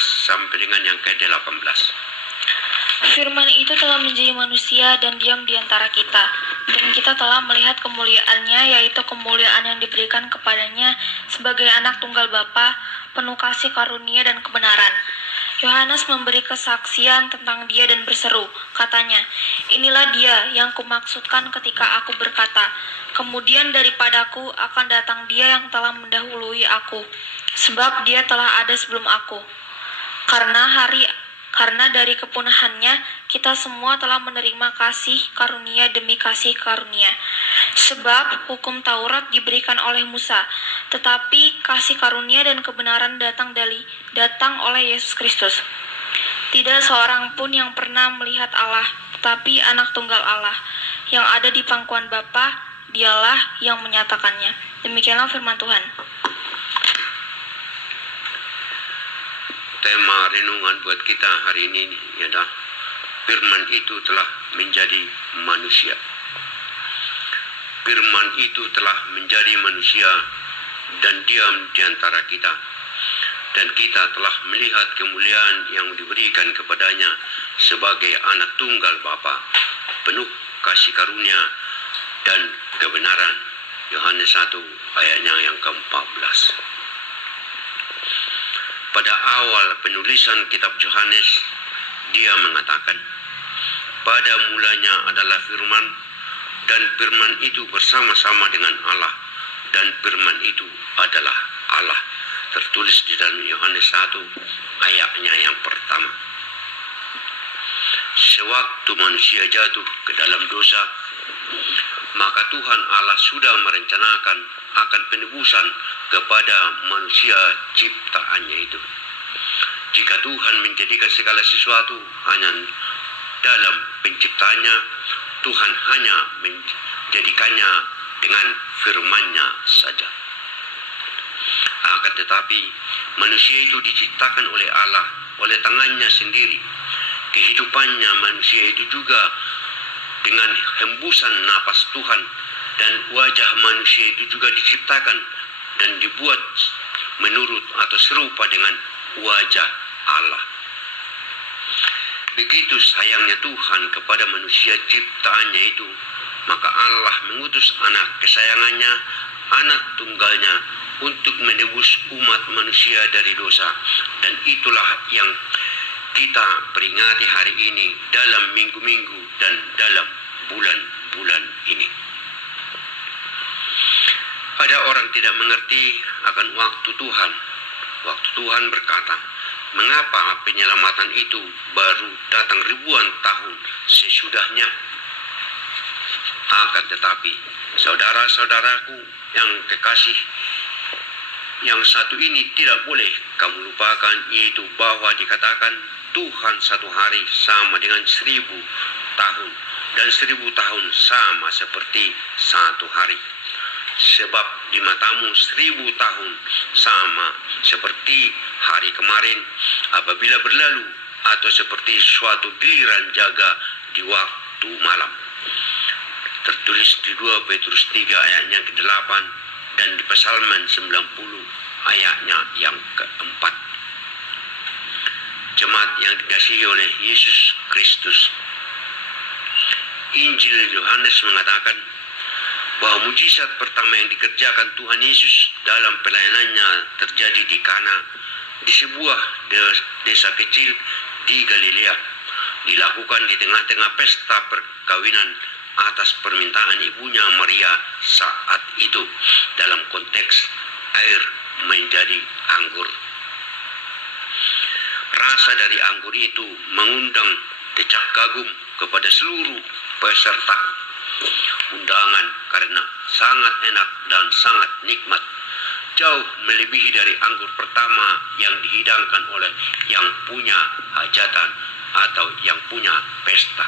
sampai dengan yang ke-18. Firman itu telah menjadi manusia dan diam di antara kita, dan kita telah melihat kemuliaannya, yaitu kemuliaan yang diberikan kepadanya sebagai anak tunggal Bapa, penuh kasih karunia dan kebenaran. Yohanes memberi kesaksian tentang dia dan berseru, katanya, "Inilah dia yang kumaksudkan ketika aku berkata, kemudian daripadaku akan datang dia yang telah mendahului aku, sebab dia telah ada sebelum aku. Karena dari kepunahannya kita semua telah menerima kasih karunia demi kasih karunia. Sebab hukum Taurat diberikan oleh Musa, tetapi kasih karunia dan kebenaran datang oleh Yesus Kristus. Tidak seorang pun yang pernah melihat Allah, tetapi anak tunggal Allah yang ada di pangkuan Bapa, dialah yang menyatakannya." Demikianlah firman Tuhan. Tema renungan buat kita hari ini adalah firman itu telah menjadi manusia. Firman itu telah menjadi manusia dan diam di antara kita. Dan kita telah melihat kemuliaan yang diberikan kepadanya sebagai anak tunggal Bapa, penuh kasih karunia dan kebenaran. Yohanes 1 ayatnya yang ke-14. Pada awal penulisan kitab Yohanes, dia mengatakan, "Pada mulanya adalah firman, dan firman itu bersama-sama dengan Allah, dan firman itu adalah Allah." Tertulis di dalam Yohanes 1 ayatnya yang pertama. Sewaktu manusia jatuh ke dalam dosa, maka Tuhan Allah sudah merencanakan akan penebusan kepada manusia ciptaannya itu. Jika Tuhan menjadikan segala sesuatu hanya dalam penciptanya, Tuhan hanya menjadikannya dengan firman-Nya saja. Akan tetapi manusia itu diciptakan oleh Allah, oleh tangannya sendiri. Kehidupannya manusia itu juga dengan hembusan napas Tuhan, dan wajah manusia itu juga diciptakan dan dibuat menurut atau serupa dengan wajah Allah. Begitu sayangnya Tuhan kepada manusia ciptaannya itu, maka Allah mengutus anak kesayangannya, anak tunggalnya, untuk menebus umat manusia dari dosa. Dan itulah yang kita peringati hari ini dalam minggu-minggu dan dalam bulan-bulan ini. Ada orang tidak mengerti akan waktu Tuhan. Waktu Tuhan berkata, mengapa penyelamatan itu baru datang ribuan tahun sesudahnya? Akan tetapi, saudara-saudaraku yang kekasih, yang satu ini tidak boleh kamu lupakan, yaitu bahwa dikatakan Tuhan satu hari sama dengan 1000 tahun, dan 1000 tahun sama seperti satu hari. Sebab di matamu 1000 tahun sama seperti hari kemarin apabila berlalu, atau seperti suatu giliran jaga di waktu malam. Tertulis di 2 Petrus 3 ayatnya ke-8 dan di Psalmen 90 ayatnya yang ke-4. Jemaat yang dikasihi oleh Yesus Kristus, Injil Yohanes mengatakan bahwa mujizat pertama yang dikerjakan Tuhan Yesus dalam pelayanannya terjadi di Kana, di sebuah desa kecil di Galilea, dilakukan di tengah-tengah pesta perkawinan atas permintaan ibunya Maria saat itu, dalam konteks air menjadi anggur. Rasa dari anggur itu mengundang decak kagum kepada seluruh peserta undangan karena sangat enak dan sangat nikmat, jauh melebihi dari anggur pertama yang dihidangkan oleh yang punya hajatan atau yang punya pesta.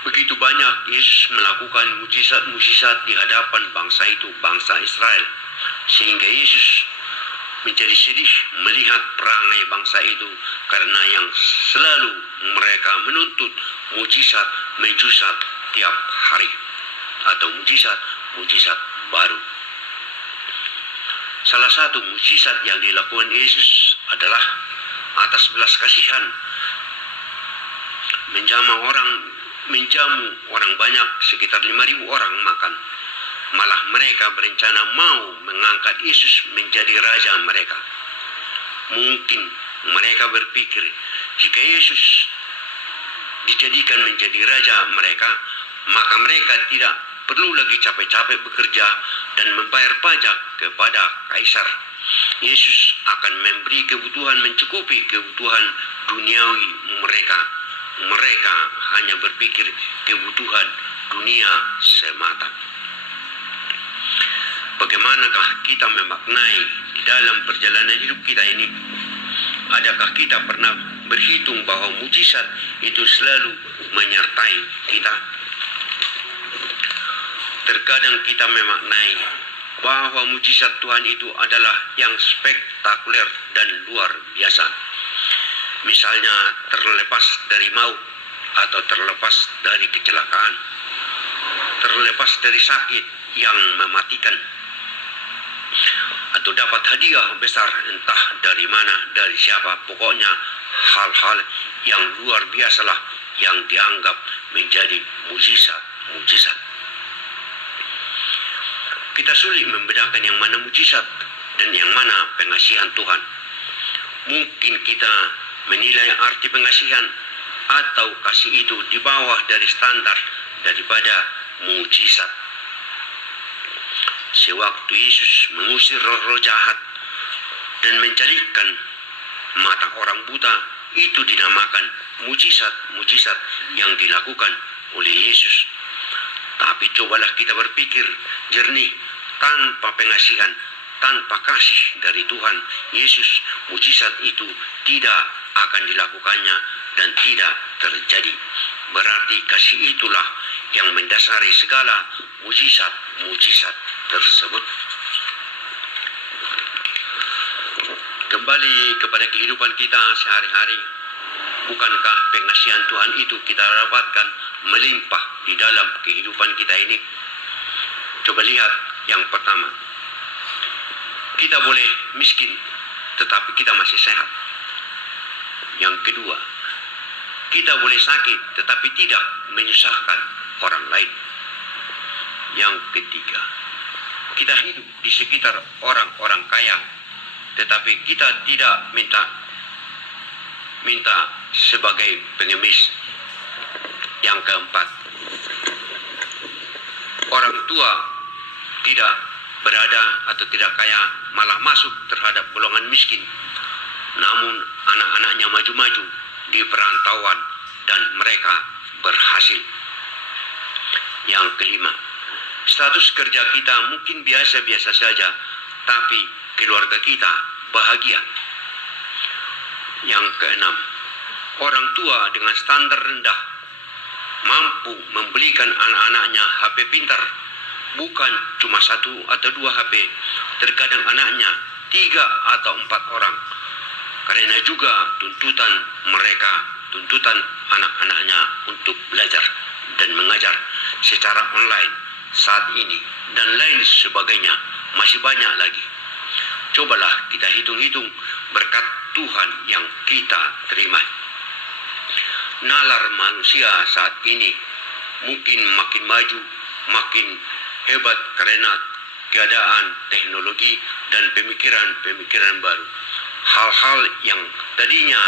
Begitu banyak Yesus melakukan mujizat-mujizat di hadapan bangsa itu, bangsa Israel, sehingga Yesus menjadi sedih melihat perangai bangsa itu, karena yang selalu mereka menuntut mujizat tiap hari atau mujizat baru. Salah satu mukjizat yang dilakukan Yesus adalah atas belas kasihan menjamu orang banyak, sekitar 5.000 orang makan. Malah mereka berencana mau mengangkat Yesus menjadi raja mereka. Mungkin mereka berpikir jika Yesus dijadikan menjadi raja mereka, maka mereka tidak perlu lagi capek-capek bekerja dan membayar pajak kepada kaisar. Yesus akan memberi kebutuhan, mencukupi kebutuhan duniawi mereka. Mereka hanya berpikir kebutuhan dunia semata. Bagaimanakah kita memaknai di dalam perjalanan hidup kita ini? Adakah kita pernah berhitung bahwa mujizat itu selalu menyertai kita? Terkadang kita memaknai bahwa mujizat Tuhan itu adalah yang spektakuler dan luar biasa. Misalnya terlepas dari maut, atau terlepas dari kecelakaan, terlepas dari sakit yang mematikan, atau dapat hadiah besar entah dari mana, dari siapa. Pokoknya hal-hal yang luar biasalah yang dianggap menjadi mujizat. Kita sulit membedakan yang mana mujizat dan yang mana pengasihan Tuhan. Mungkin kita menilai arti pengasihan atau kasih itu di bawah dari standar daripada mujizat. Sewaktu Yesus mengusir roh-roh jahat dan mencalikkan mata orang buta, itu dinamakan mujizat yang dilakukan oleh Yesus. Tapi cobalah kita berpikir jernih, tanpa pengasihan, tanpa kasih dari Tuhan Yesus, mujizat itu tidak akan dilakukannya dan tidak terjadi. Berarti kasih itulah yang mendasari segala mujizat tersebut. Kembali kepada kehidupan kita sehari-hari, bukankah pengasihan Tuhan itu kita dapatkan melimpah di dalam kehidupan kita ini? Coba lihat yang pertama, kita boleh miskin tetapi kita masih sehat. Yang kedua, kita boleh sakit tetapi tidak menyusahkan orang lain. Yang ketiga, kita hidup di sekitar orang-orang kaya tetapi kita tidak minta sebagai pengemis. Yang keempat, orang tua tidak berada atau tidak kaya malah masuk terhadap golongan miskin, namun anak-anaknya maju-maju di perantauan dan mereka berhasil. Yang kelima, status kerja kita mungkin biasa-biasa saja, tapi keluarga kita bahagia. Yang keenam, orang tua dengan standar rendah mampu membelikan anak-anaknya HP pintar, bukan cuma 1 atau 2 HP, terkadang anaknya 3 atau 4 orang. Karena juga tuntutan anak-anaknya untuk belajar dan mengajar secara online saat ini dan lain sebagainya, masih banyak lagi. Cobalah kita hitung-hitung berkat Tuhan yang kita terima. Nalar manusia saat ini mungkin makin maju, makin hebat karena keadaan teknologi dan pemikiran baru. Hal-hal yang tadinya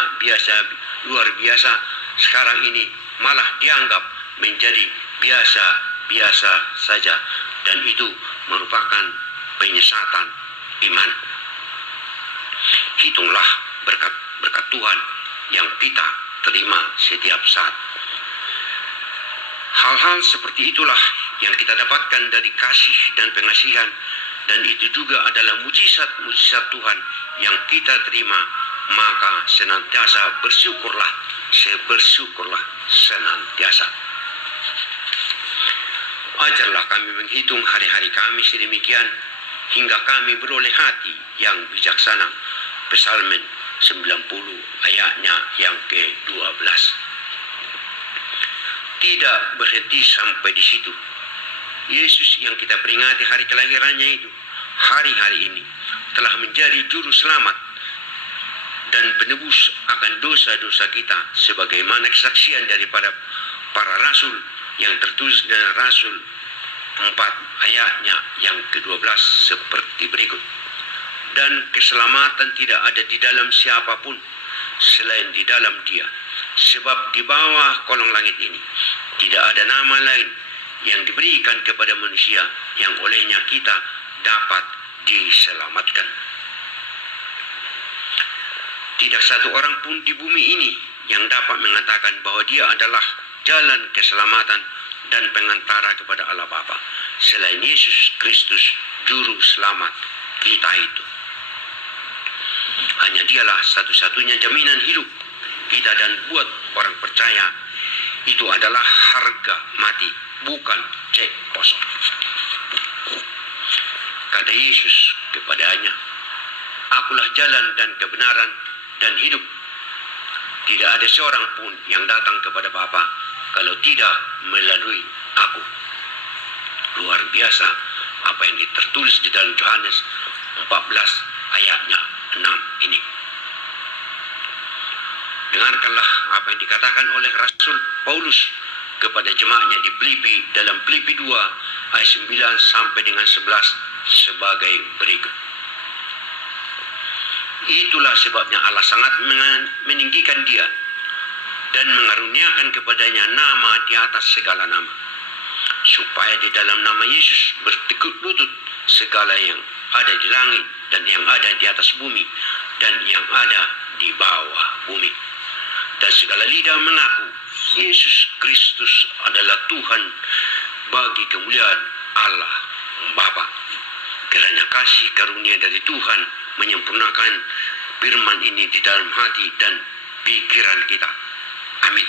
luar biasa sekarang ini malah dianggap menjadi biasa saja, dan itu merupakan penyesatan iman. Hitunglah berkat Tuhan yang kita terima setiap saat. Hal-hal seperti itulah yang kita dapatkan dari kasih dan pengasihan, dan itu juga adalah mujizat Tuhan yang kita terima. Maka senantiasa bersyukurlah senantiasa. Ajarlah kami menghitung hari-hari kami sedemikian hingga kami beroleh hati yang bijaksana. Psalmen 90 ayatnya yang ke-12. Tidak berhenti sampai di situ. Yesus yang kita peringati hari kelahirannya itu hari-hari ini telah menjadi juru selamat dan penebus akan dosa-dosa kita, sebagaimana kesaksian daripada para rasul yang tertulis dalam Rasul 4 ayatnya yang ke-12 seperti berikut. Dan keselamatan tidak ada di dalam siapapun selain di dalam Dia, sebab di bawah kolong langit ini tidak ada nama lain yang diberikan kepada manusia yang olehnya kita dapat diselamatkan. Tidak satu orang pun di bumi ini yang dapat mengatakan bahwa dia adalah jalan keselamatan dan pengantara kepada Allah Bapa selain Yesus Kristus, juru selamat kita itu. Hanya Dialah satu-satunya jaminan hidup kita, dan buat orang percaya itu adalah harga mati, bukan cek kosong. Kata Yesus kepadanya, "Akulah jalan dan kebenaran dan hidup. Tidak ada seorang pun yang datang kepada Bapa kalau tidak melalui aku." Luar biasa apa yang tertulis di dalam Yohanes 14 ayatnya 6 ini. Dengarkanlah apa yang dikatakan oleh Rasul Paulus kepada jemaatnya di Filipi dalam Filipi 2 ayat 9 sampai dengan 11 sebagai berikut. Itulah sebabnya Allah sangat meninggikan Dia dan mengaruniakan kepadanya nama di atas segala nama, supaya di dalam nama Yesus bertekuk lutut segala yang ada di langit dan yang ada di atas bumi dan yang ada di bawah bumi, dan segala lidah mengaku Yesus Kristus adalah Tuhan, bagi kemuliaan Allah Bapa. Kiranya kasih karunia dari Tuhan menyempurnakan firman ini di dalam hati dan pikiran kita. Amin.